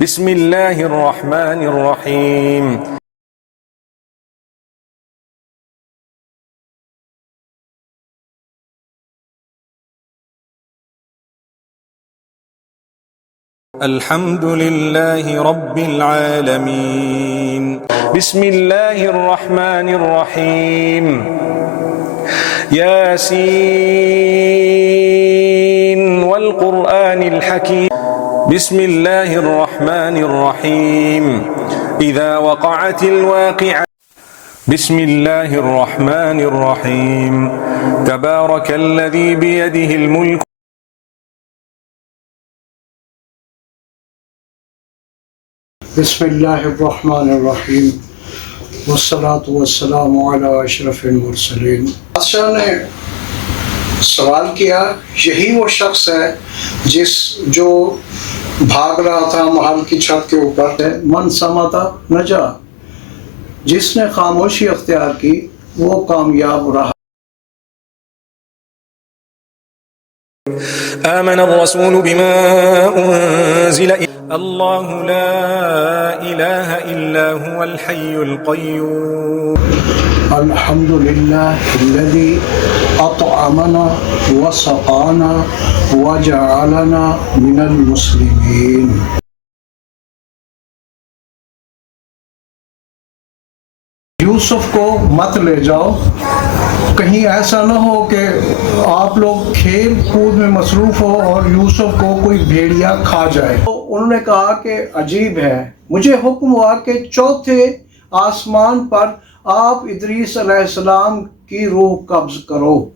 बिस्मिल्लाहिर्रहमानिर्रहीम। अल्हम्दुलिल्लाहि रब्बिल आलमीन। बिस्मिल्लाहिर्रहमानिर्रहीम। यासीन वल क़ुरआनिल हकीम। बिस्मिल्लाहिर्रहमानिर्रहीम। इज़ा वक़अतिल वाक़िअह। बिस्मिल्लाहिर्रहमानिर्रहीम। तबारकल्लज़ी बियदिहिल मुल्क। बिस्मिल्लाहिर्रहमानिर्रहीम वस्सलातु वस्सलामु अला अशरफिल मुरसलीन। बादशाह ने सवाल किया, यही वो शख्स है जो भाग रहा था महल की छत के ऊपर से। मन समता नजा, जिसने खामोशी अख्तियार की वो कामयाब रहा। आमन अर्रसूल बिमा उन्ज़िला अल्लाहु ला इलाहा इल्ला हुवल हय्युल क़य्यूम। अल्हम्दुलिल्लाहिल्लज़ी अतअमना व सक़ाना व जअलना मिनल मुस्लिमीन। यूसुफ को मत ले जाओ, कहीं ऐसा ना हो कि आप लोग खेल कूद में मसरूफ़ हो और यूसुफ को कोई भेड़िया खा जाए। तो उन्होंने कहा कि अजीब है, मुझे हुक्म हुआ कि चौथे आसमान पर आप इदरीस अलैहिस्सलाम की रूह कब्ज़ करो।